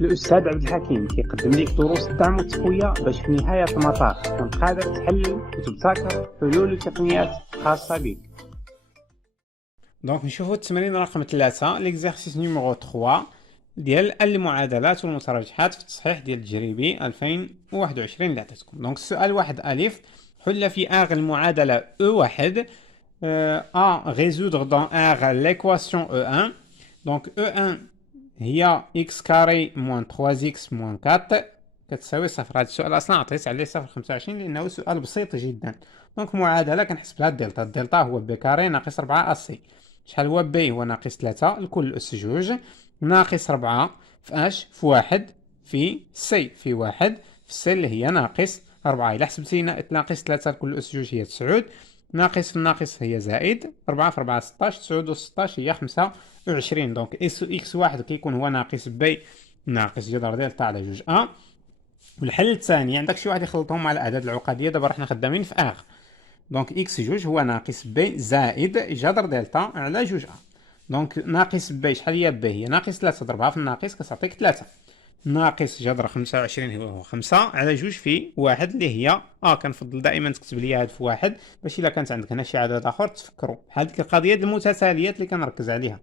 الأستاذ عبد الحكيم كيقدم لك دروس الدعم والتقوية باش في نهاية المطاف تكون قادر تحل وتبتكر حلول وتقنيات خاصة بك. دونك نشوفوا التمرين رقم 3 ليكزارسيس نيميرو 3 ديال المعادلات والمترجحات في التصحيح ديال التجريبي 2021 اللي عطيتكم. دونك السؤال واحد ألف، حل في R المعادلة E1 à résoudre dans R l'équation E1. Donc E1 هي x كاري موان 3x موان 4 كتساوي صفر. هذا السؤال اصلا عطيت عليه 0.25 لانه سؤال بسيط جدا. دونك معادله كنحسب لها الدلتا. الدلتا هو بي كاري ناقص 4 اسي. شحال هو بي؟ هو ناقص 3 لكل اس جوج ناقص 4 في اش في 1 في سي في 1 في سي اللي هي ناقص 4. الا حسبتي ناقص 3 لكل اس جوج هي 9 ناقص في الناقص هي زائد 4 في 4 16 9 و 16 هي 25. دونك اكس واحد كيكون هو ناقص بي ناقص جذر دلتا على جوج ا. والحل الثاني عندك شي واحد يخلطهم مع الاعداد العقديه. دابا حنا خدامين في اغ. دونك اكس جوج هو ناقص بي زائد جذر دلتا على جوج ا. دونك ناقص بي شحال هي بي؟ هي ناقص 3 ضربها في الناقص كتعطيك 3 ناقص جذر 25 هو 5 على جوج في واحد اللي هي كنفضل دائما تكتب لي هاد في واحد باش الا كانت عندك هنا شي عدد اخر تفكروا بحال ديك القضيه ديال المتتاليات اللي كنركز عليها.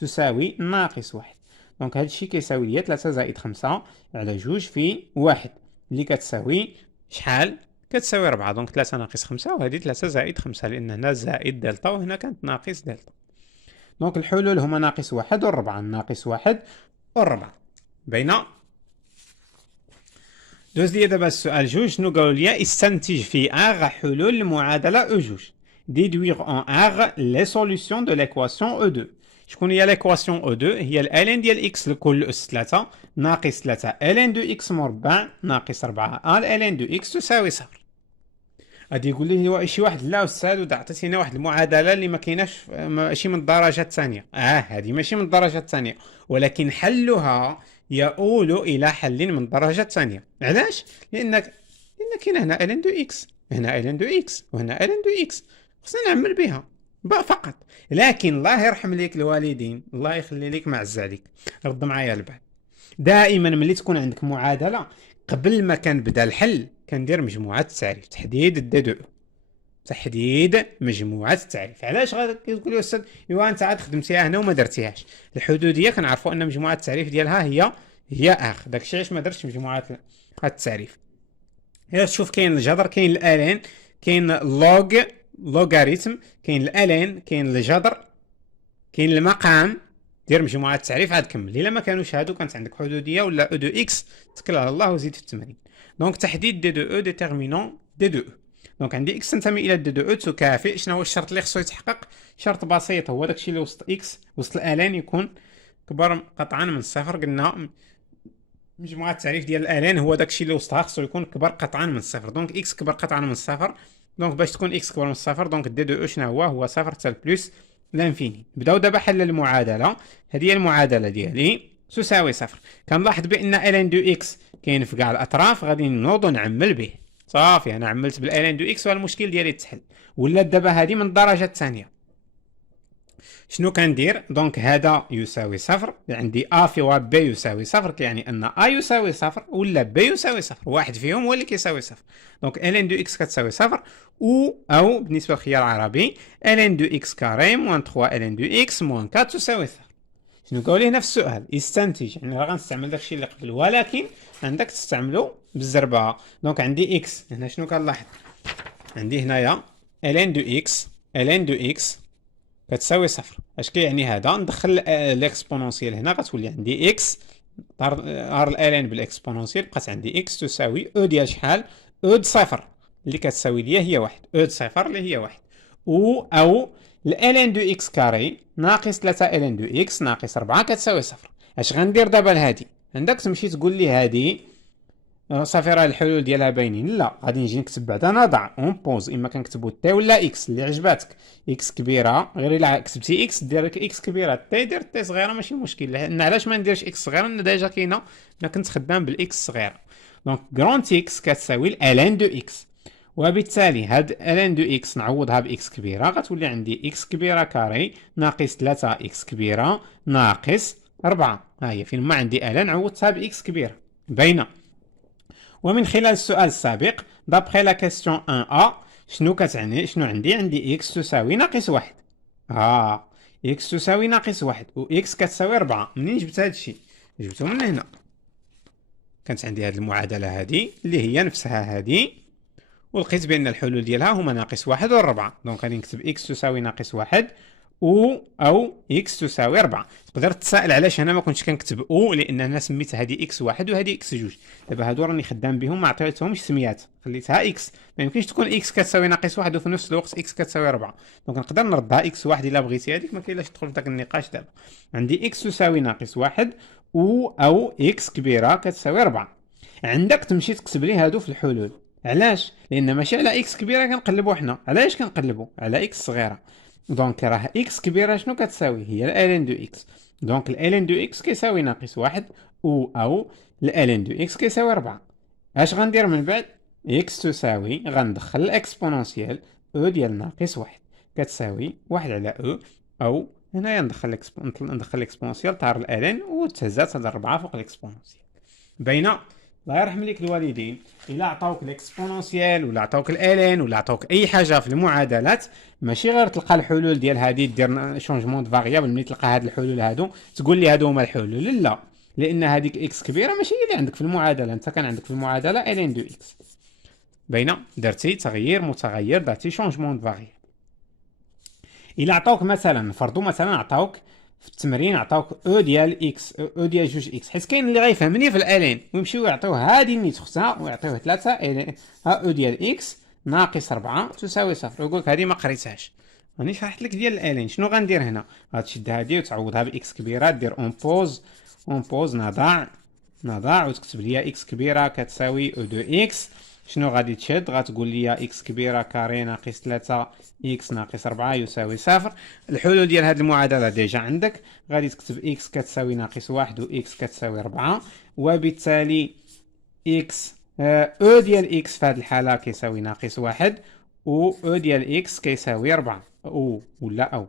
تساوي ناقص واحد. دونك هاد الشيء كيساوي ليا 3 زائد 5 على جوج في واحد اللي كتساوي شحال؟ كتساوي 4. دونك 3 ناقص 5 وهذه 3 زائد 5 لان هنا زائد دلتا وهنا كانت ناقص دلتا. دونك الحلول هما ناقص واحد والربعة. ناقص واحد والربعة بين دوز ليا دابا السؤال جوج. شنو قالوا ليا؟ استنتج في اغ حلول المعادله او جوج. ديدويغ ان اغ لي سوليسيون دو ليكواسيون او 2. شكون هي ليكواسيون او 2؟ هي الالين ديال اكس لكل اس 3 ناقص 3 الين دو اكس مربع ناقص 4 الين دو اكس تساوي صفر. غادي يقول لي شي واحد لا استاذ ودا عطيتينا واحد المعادله اللي ما كايناش ماشي من الدرجه الثانيه. هذه ماشي من الدرجه الثانيه ولكن حلها يؤول الى حل من الدرجه الثانيه. علاش؟ لان كاين هنا الين دو اكس هنا الين دو اكس وهنا الين دو اكس خصنا نعمل بها فقط. لكن الله يرحم ليك الوالدين الله يخلي ليك ما عز عليك رد معايا البعض. دائما ملي تكون عندك معادله قبل ما كنبدا الحل كندير مجموعه التعريف. تحديد الددو تحديد مجموعه التعريف. علاش غادي تقول لي استاذ ايوا انت عاد خدمتيها هنا وما درتيهاش؟ الحدوديه كنعرفوا ان مجموعه التعريف ديالها هي اخ. داكشي علاش ما درتش مجموعه التعريف. الا تشوف كاين الجذر كاين الالين كاين لوغاريتم كاين الالين كاين الجذر كاين المقام. دير مجموعه التعريف عاد كمل. الا ما كانوش هادو كانت عندك حدوديه ولا او دو اكس تكل على الله وزيد في التمرين. دونك تحديد دي دو او ديتيرمينون دي دو. دونك عندي اكس تنتمي الى دي دو او تكافئ. شنو هو الشرط اللي خصو يتحقق؟ شرط بسيط هو داكشي اللي وسط اكس وسط الالين يكون كبر قطعا من الصفر. قلنا مجموعه التعريف ديال الالين هو داكشي اللي وسطها خصو يكون كبر قطعا من الصفر. دونك اكس كبر قطعا من الصفر. دونك باش تكون اكس كبر من الصفر دونك دي دو او شنو هو صفر حتى بلس لانفيني. نبداو دابا حل المعادله. هذه هي المعادله ديالي تساوي صفر. كنلاحظ بان الين دو اكس كاين في كاع الاطراف غادي نوض نعمل به. صافي انا عملت بالالين دو اكس والمشكل ديالي تحل. ولات دابا هذه من الدرجه الثانيه. شنو كندير؟ دونك هذا يساوي صفر. عندي ا في بي يساوي صفر كيعني ان ا يساوي صفر ولا بي يساوي صفر. واحد فيهم هو اللي كيساوي صفر. دونك الين دو اكس كتساوي صفر او بالنسبه للخيار العربي الين دو اكس كاري موان 3 الين دو اكس موان 4 تساوي صفر. شنو قالوا لي هنا في السؤال؟ يستنتج. يعني راه غنستعمل داكشي اللي قبل ولكن عندك تستعملو بالزربه. دونك عندي اكس هنا شنو كنلاحظ؟ عندي هنايا الين دو اكس كتساوي صفر. اش كيعني هذا؟ ندخل الاكسبونونسيال هنا غتولي عندي اكس ار الالين بالاكسبونونسيال بقات عندي اكس تساوي او ديال شحال؟ او د صفر اللي كتساوي ليا هي واحد. او د صفر اللي هي واحد او الالين دو اكس كاري ناقص 3 الين دو اكس ناقص 4 كتساوي صفر. اش غندير دابا لهادي؟ عندك تمشي تقول لي هادي صافي راه الحلول ديالها باينين. لا غادي نجي نكتب بعدا نضع اون بوز. اما كنكتبوا تي ولا اكس اللي عجباتك. اكس كبيره غير الا كتبتي اكس دير لك اكس كبيره تي دير تي صغيره ماشي مشكل. لان علاش ما نديرش اكس صغيره؟ لان ديجا كاينه انا كنت خدام بالاكس صغيره. دونك كرونت اكس كتساوي الالين دو اكس وبالتالي هاد الين دو اكس نعوضها باكس كبيره غتولي عندي اكس كبيره كاري ناقص 3 اكس كبيره ناقص 4. ها هي فين ما عندي الان عوضتها باكس كبيره باينه. ومن خلال السؤال السابق دابخي لا كيستيون 1 ا شنو كتعني؟ شنو عندي اكس تساوي ناقص واحد. اكس تساوي ناقص واحد و اكس كتساوي 4. منين جبت هذا الشيء؟ جبته من هنا. كانت عندي هذه المعادله هذه اللي هي نفسها هذه، ولقيت بان الحلول ديالها هما ناقص واحد و4. دونك غادي نكتب اكس تساوي ناقص واحد او اكس تساوي 4. تقدر تسائل علاش انا ما كنتش كنكتب او، لان انا سميت هذه اكس واحد وهذه اكس جوج. دابا هادو راني خدام بهم ما عطيتهمش سميات، خليتها اكس. ما يمكنش تكون اكس كتساوي ناقص واحد وفي نفس الوقت اكس كتساوي 4. دونك نقدر نردها اكس واحد الا بغيتي. هذيك ما كاينلاش تدخل في داك النقاش. دابا عندي اكس تساوي ناقص واحد او اكس كبيره كتساوي 4. عندك تمشي تكتب لي هادو في الحلول. علاش؟ لان ماشي على اكس كبيره كنقلبوا حنا. علاش كنقلبوا على اكس صغيره؟ دونك راه اكس كبيره شنو كتساوي؟ هي الان دو اكس. دونك الان دو اكس كيساوي ناقص واحد او الان دو اكس كيساوي 4. اش غندير من بعد؟ اكس تساوي غندخل الاكسبونونسيال او ديال ناقص واحد كتساوي واحد على او هنايا ندخل الاكسبونونسيال طار الان وتهزات هاد 4 فوق الاكسبونونسيال. باينه؟ الله يرحم ليك الوالدين الا عطاوك الاكسبونونسيال ولا عطاوك الالين ولا عطاوك اي حاجه في المعادلات، ماشي غير تلقى الحلول ديال هذه دير شونجمون دو فاريابل. ملي تلقى هاد الحلول هادو تقول لي هادو هما الحلول. لا، لان هذيك اكس كبيره ماشي هي اللي عندك في المعادله. انت كان عندك في المعادله الين دو اكس. باينه؟ درتي تغيير متغير، درتي شونجمون دو فاريابل. الا عطاوك مثلا نفرضوا مثلا عطاوك في التمرين عطاوك او ديال اكس او ديال جوج اكس، حيت كاين اللي غيفهمني في الالين ويمشيو يعطيوه هذه نيت اختها ويعطيوه 3 ها او ديال اكس ناقص 4 تساوي صفر، ويقول لك هذه ما قريتهاش. راني شرحت لك ديال الالين. شنو غندير هنا؟ غتشد هذه وتعوضها باكس كبيره، دير اون بوز نضع وتكتب لي اكس كبيره كتساوي او دو اكس. شنو غادي تشد؟ غتقول لي اكس كبيره كاري ناقص 3 اكس ناقص 4 يساوي صفر. الحلول ديال هذه المعادله ديجا عندك. غادي تكتب اكس كتساوي ناقص 1 و اكس كتساوي 4، وبالتالي اكس او ديال اكس في هذه الحاله كيساوي ناقص 1 و او ديال اكس كيساوي 4 او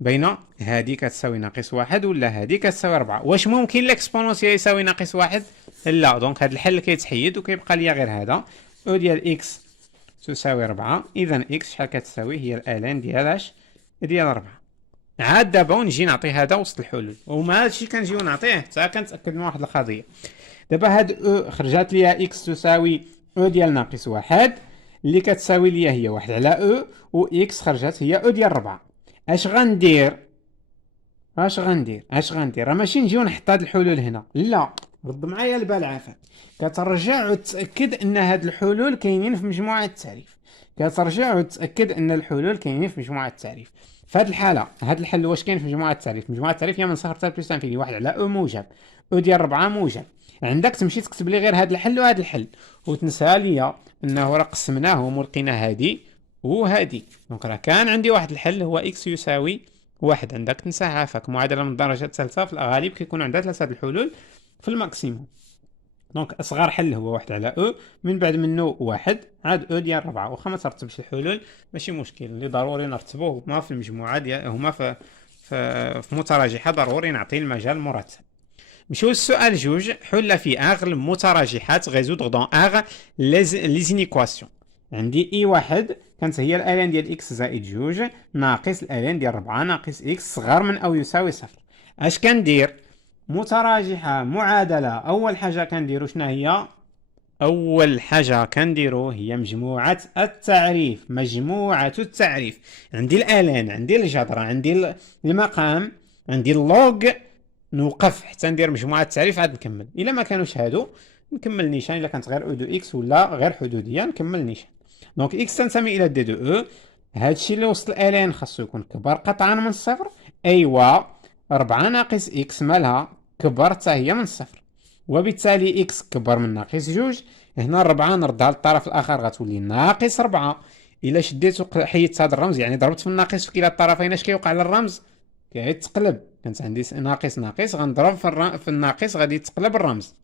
باينه؟ هذه كتساوي ناقص 1 ولا هذه كتساوي 4. واش ممكن الاكسبونونسيال يساوي ناقص 1؟ لا. دونك هذا الحل كيتحيد وكيبقى ليا غير هذا او ديال اكس تساوي 4. اذا اكس شحال كتساوي؟ هي الالين ديال اش؟ ديال 4. عاد دابا ونجي نعطي هذا وسط الحلول، وما هادشي كنجيو نعطيه حتى كنتاكد من واحد القضيه. دابا هاد او خرجات ليا اكس تساوي او ديال ناقص 1 اللي كتساوي ليا هي 1 على او، و اكس خرجت هي او ديال 4. اش غندير؟ راه ماشي نجيو نحط هاد الحلول هنا. لا، رد معايا البال عافاك. كترجع وتتاكد ان هاد الحلول كاينين في مجموعه التعريف. في هاد الحاله هاد الحل واش كاين في مجموعه التعريف؟ مجموعه التعريف هي من صفر حتى بلس انفيني، 1 على او موجب او ديال 4 موجب. عندك تمشي تكتب لي غير هاد الحل وهاد الحل وتنسى ليا انه راه قسمناهم ولقينا هادي وهادي. دونك راه كان عندي واحد الحل هو اكس يساوي 1. عندك تنسى عافاك. معادله من الدرجه الثالثه في الغالب كيكون عندها 3 الحلول في الماكسيموم. دونك اصغر حل هو 1 على او، من بعد منه 1 عاد او ديال 4. واخا ما ترتبش الحلول ماشي مشكل، اللي ضروري نرتبوه هما في المجموعه ديال هما في متراجحه ضروري نعطي المجال مرتب. نمشيو للسؤال جوج. حل في اغ المتراجحات غيزودغ دون اغ لي زينيكواسيون. عندي اي واحد كانت هي الالين ديال اكس زائد جوج ناقص الالين ديال 4 ناقص اكس صغر من او يساوي صفر. اش كندير؟ متراجحه معادله. اول حاجه كنديرو هي مجموعه التعريف. عندي الالين، عندي الجذر، عندي المقام، عندي اللوغ. نوقف حتى ندير مجموعه التعريف عاد نكمل. الا ما كانوش هادو نكمل نيشان. الا كانت غير او دو اكس ولا غير حدوديه نكمل نيشان. دونك اكس تنتمي الى دي دو او. هادشي اللي وسط الالين خاصو يكون كبر قطعا من الصفر. ايوا 4 ناقص اكس مالها كبر حتى هي من الصفر، وبالتالي اكس كبر من ناقص جوج. هنا 4 نردها للطرف الاخر غتولي ناقص 4. الا شديت وحيدت هذا الرمز يعني ضربت في الناقص في كلا الطرفين، اش كيوقع للرمز؟ كيتقلب. كانت عندي ناقص غنضرب في الناقص غادي يتقلب الرمز.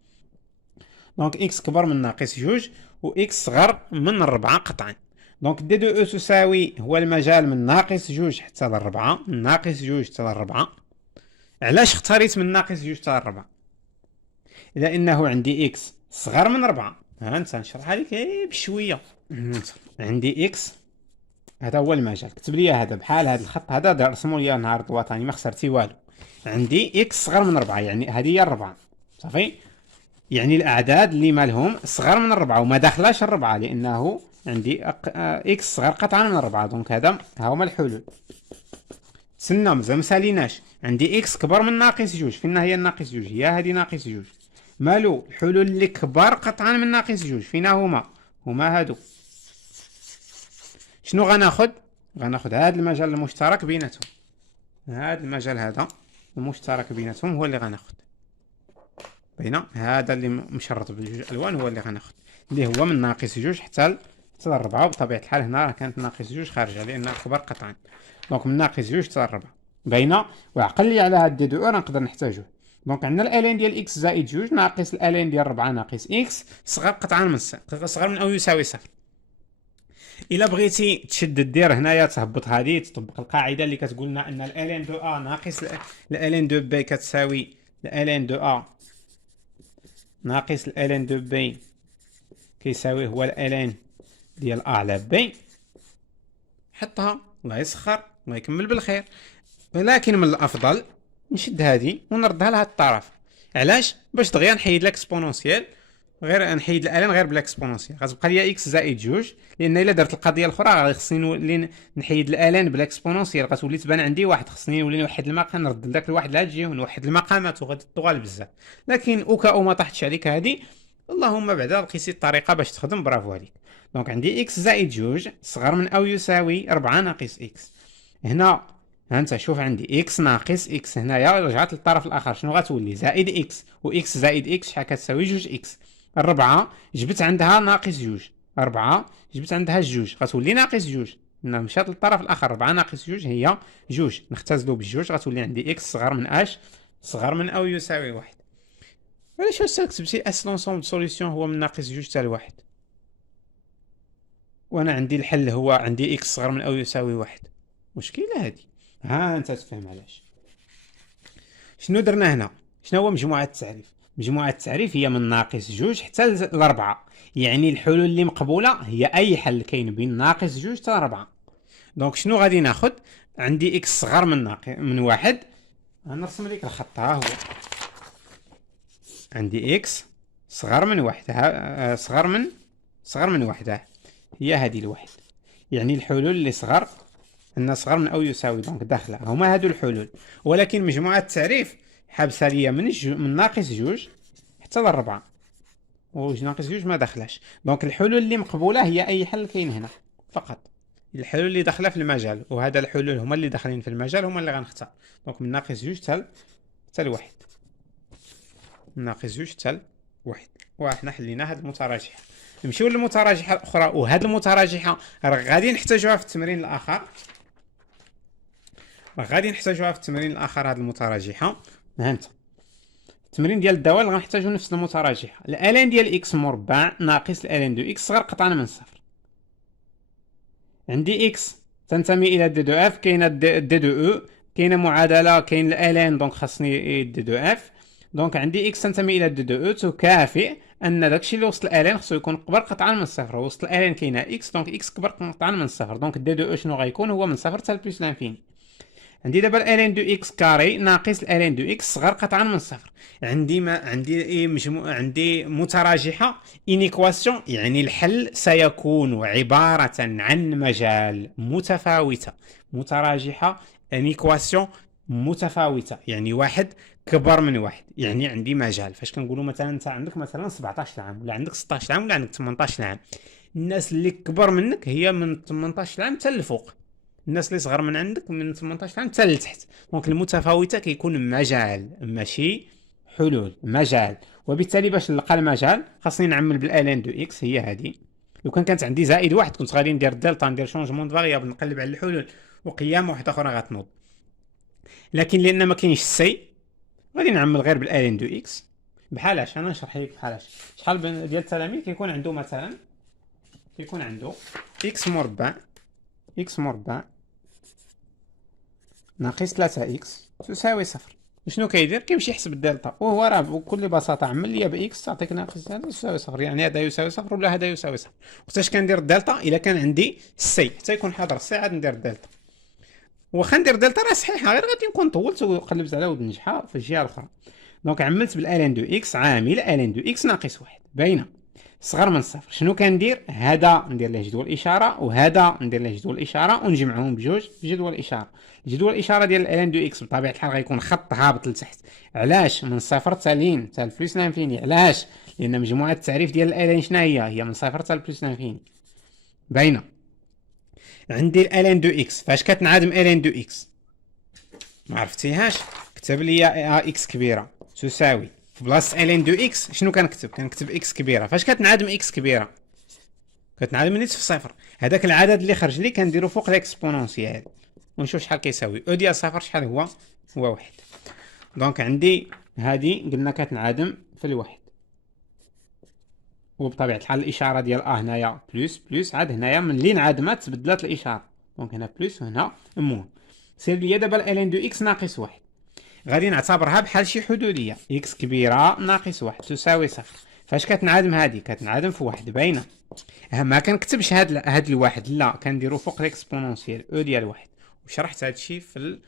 دونك اكس كبر من ناقص جوج و اكس صغر من 4 قطعا. دونك دي دو او تساوي هو المجال من ناقص جوج حتى ل 4، من ناقص جوج حتى ل 4. علاش اختاريت من ناقص جوج حتى 4؟ لانه عندي اكس صغر من 4. ها انت نشرحها لك بشويه. عندي اكس، هذا هو المجال. كتب لي هذا بحال هذا الخط هذا، رسموا لي نهار الوطني ما خسرتي والو. عندي اكس صغر من 4، يعني هذه هي الربعه صافي. يعني الاعداد اللي مالهم صغر من 4 وما داخلاش الربعه، لانه عندي اكس صغر قطعا من 4. دونك هذا ها هما الحلول. تسنى مازال مساليناش. عندي اكس كبر من ناقص جوج. فين هي الناقص جوج؟ هي هذه ناقص جوج. مالو الحلول اللي كبار قطعا من ناقص جوج فينا هما هادو. شنو غناخد؟ غناخد هذا المجال المشترك بيناتهم. هذا المجال هذا المشترك بيناتهم هو اللي غناخد. بين هذا اللي مشرط بجوج الوان هو اللي غناخد، اللي هو من ناقص جوج حتى الربعة. وبطبيعة الحال هنا راه كانت ناقص جوج خارجة لأنها كبر قطعا. دونك من ناقص جوج حتى الربعة. باينة. وعقل لي على هاد دي دو او نقدر نحتاجوه. دونك عندنا الالين ديال اكس زائد جوج ناقص الالين ديال 4 ناقص اكس صغر قطعا من صغر من او يساوي صفر. الا بغيتي تشد دير هنايا تهبط هذه تطبق القاعده اللي كتقول لنا ان الالين دو ا ناقص الالين دو بي كتساوي الالين دو ا ناقص الالين دو بي كيساوي هو الالين ديال ا على بي. حطها الله يسخر الله يكمل بالخير. ولكن من الافضل نشد هذه ونردها لهذا الطرف. علاش؟ باش دغيا نحيد الاكسبونونسيال، غير نحيد الالين غير بالاكسبونونسيال غتبقى لي اكس زائد جوج. لان الا درت القضيه الاخرى غادي خصني نولي نحيد الالين بالاكسبونونسيال غتولي تبان عندي واحد. خصني نولي نوحد المقام نرد لذاك الواحد لهاد الجهه ونوحد المقامات وغادي تطول بزاف. لكن اوكا ما طاحتش عليك هذه اللهم بعدا لقيتي الطريقه باش تخدم. برافو عليك. دونك عندي اكس زائد جوج صغر من او يساوي 4 ناقص اكس. هنا ها انت شوف عندي اكس ناقص اكس، هنايا رجعت للطرف الاخر شنو غتولي؟ زائد اكس. واكس زائد اكس شحال كتساوي؟ جوج اكس. الربعة جبت عندها ناقص جوج، 4 جبت عندها جوج غتولي ناقص جوج. مشات للطرف الاخر 4 ناقص جوج هي جوج. نختزلو بالجوج غتولي عندي اكس صغر من اش؟ صغر من او يساوي واحد. علاش استاذ كتبتي اس لونسومبل سوليسيون هو من ناقص جوج حتى لواحد؟ وانا عندي الحل هو عندي اكس صغر من او يساوي واحد. مشكله هذه. ها انت تفهم علاش. شنو درنا هنا؟ شنو هو مجموعه التعريف؟ مجموعه التعريف هي من ناقص جوج حتى الأربعة. يعني الحلول اللي مقبوله هي اي حل كاين بين ناقص جوج حتى 4. دونك شنو غادي ناخذ؟ عندي اكس صغر من واحد. غنرسم لك الخط. ها هو عندي اكس صغر من واحد. صغر من واحد. هي هذه الواحد. يعني الحلول اللي صغر ان صغر من او يساوي دونك داخله هما هادو الحلول. ولكن مجموعه التعريف حابسه ليا من ناقص جوج حتى للربعه، وجوج ناقص جوج ما داخلاش. دونك الحلول اللي مقبوله هي اي حل كاين هنا فقط. الحلول اللي داخله في المجال، وهذا الحلول هما اللي داخلين في المجال هما اللي غنختار. دونك من ناقص جوج حتى لواحد. من ناقص جوج حتى لواحد. وحنا حلينا هاد المتراجحه. نمشيو للمتراجحه الاخرى. وهاد المتراجحه راه غادي نحتاجوها في التمرين الاخر. هاد المتراجحه. ها انت التمرين ديال الدوال غنحتاجو نفس المتراجحه. الالين ديال اكس مربع ناقص الالين دو اكس صغر قطعا من صفر. عندي اكس تنتمي الى دي دو اف، كاينه دي دو او، كاينه معادله، كاين الالين دونك خاصني دي دو اف. دونك عندي اكس تنتمي الى دي دو او تكافئ ان داكشي اللي وسط الالين خصو يكون كبر قطعا من صفر. وسط الالين كاينه اكس دونك اكس كبر قطعا من صفر. دونك دي دو او شنو غيكون؟ هو من صفر حتى لبلس لانفيني. عندي دابا الالين دو اكس كاري ناقص الالين دو اكس صغر قطعا من صفر. عندي متراجحه انيكواسيون، يعني الحل سيكون عباره عن مجال متفاوته. متراجحه انيكواسيون متفاوته يعني واحد كبر من واحد. يعني عندي مجال. فاش كنقولوا مثلا انت عندك مثلا 17 عام ولا عندك 16 عام ولا عندك 18 عام، الناس اللي كبر منك هي من 18 عام حتى الفوق، الناس اللي صغر من عندك من 18 عام حتى لتحت. دونك المتفاوته كيكون مجال ماشي حلول، مجال. وبالتالي باش نلقى المجال خاصني نعمل بالالين دو اكس هي هذه. لو كانت عندي زائد واحد كنت غادي ندير دلتا، ندير شونجمون دو فاريابل، نقلب على الحلول وقيامه واحده اخرى غتنوض. لكن لان ما كاينش السي غادي نعمل غير بالالين دو اكس. بحالاش انا نشرح لك بحالاش. شحال ديال التلاميذ كيكون عنده مثلا اكس مربع ناقص 3 اكس تساوي صفر. وشنو كيدير؟ كيمشي يحسب الدلتا، وهو راه بكل بساطه عمل لي باكس تعطيك ناقص هذا يساوي صفر، يعني هذا يساوي صفر ولا هذا يساوي صفر. وقتاش كندير الدلتا؟ الا كان عندي السي حتى يكون حاضر السي عاد ندير الدلتا. واخا ندير دلتا راه صحيحه، غير غادي نكون طولت وقلبت على ود النجحه في الجهه الاخرى. دونك عملت بالالين دو اكس عامل الين دو اكس ناقص واحد باينه صغر من صفر. شنو كندير؟ هذا ندير له جدول اشاره وهذا ندير له جدول اشاره ونجمعهم بجوج في جدول الاشاره. جدول الاشاره ديال الالين دو اكس بطبيعه الحال غيكون خط هابط لتحت. علاش؟ من صفر حتى لين حتى البلوس لانفيني. علاش؟ لان مجموعه التعريف ديال الالين شنو هي من صفر حتى البلوس لانفيني. باينه. عندي الالين دو اكس فاش كتنعدم الين دو اكس ما عرفتيهاش؟ كتب لي اكس كبيره تساوي في بلاصه الين دو اكس شنو كنكتب؟ كنكتب اكس كبيره. فاش كتنعدم اكس كبيره كتنعدم نيت في صفر. هذاك العدد اللي خرج لي كنديرو فوق الاكسبونونسيال ونشوف شحال كيساوي. او ديال صفر شحال هو؟ هو واحد. دونك عندي هادي قلنا كتنعدم في الواحد، وبطبيعه الحال الاشاره ديال هنايا بلس بلس، عاد هنايا من اللي انعدمت تبدلات الاشاره، دونك هنا بلس وهنا موان. سير ليا دابا الالين دو اكس ناقص واحد، غادي نعتبرها بحال شي حدوديه. اكس كبيره ناقص واحد تساوي صفر. فاش كتنعدم هادي؟ كتنعدم في واحد باينه. ما كنكتبش هاد الواحد، لا كنديرو فوق الاكسبونونسيال او ديال واحد. وشرحت هادشي في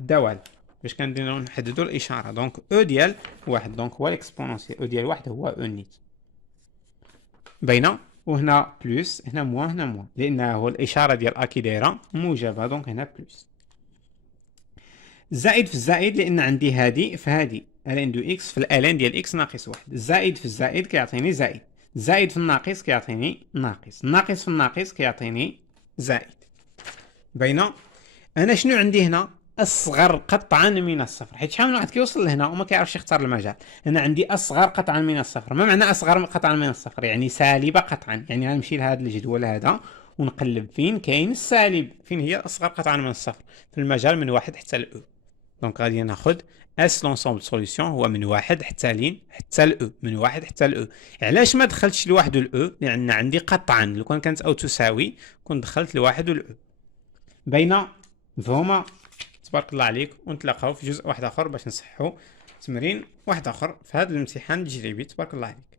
الدوال باش كنديرو نحددو الاشاره. دونك او ديال واحد دونك هو الاكسبونونسيال، او ديال واحد هو او نيت باينه. وهنا بلس هنا موان هنا موان، لان هو الاشاره ديال كي دايره موجبه دونك هنا بلس. زائد في الزائد لان عندي هادي في هادي الين دو اكس في الالين ديال اكس ناقص واحد. الزائد في الزائد كيعطيني زائد، زائد في الناقص كيعطيني ناقص، الناقص في الناقص كيعطيني زائد. باينه. انا شنو عندي هنا؟ اصغر قطعا من الصفر، حيت شحال من واحد كيوصل لهنا وما كيعرفش يختار المجال. انا عندي اصغر قطعا من الصفر. ما معنى اصغر قطعا من الصفر؟ يعني سالبه قطعا. يعني غنمشي لهذا الجدول هذا ونقلب فين كاين السالب، فين هي اصغر قطعا من الصفر في المجال من واحد حتى الاو. دونك غادي ناخذ اس لونسومبل سوليسيون هو من واحد حتى لين حتى الاو، من واحد حتى الاو. علاش ما دخلتش الواحد والاو؟ لان عندي قطعا لو كانت او تساوي كنت دخلت الواحد والاو. باينه مفهومه؟ تبارك الله عليك. ونتلاقاو في جزء واحد اخر باش نصحوا تمرين واحد اخر في هذا الامتحان التجريبي. تبارك الله عليك.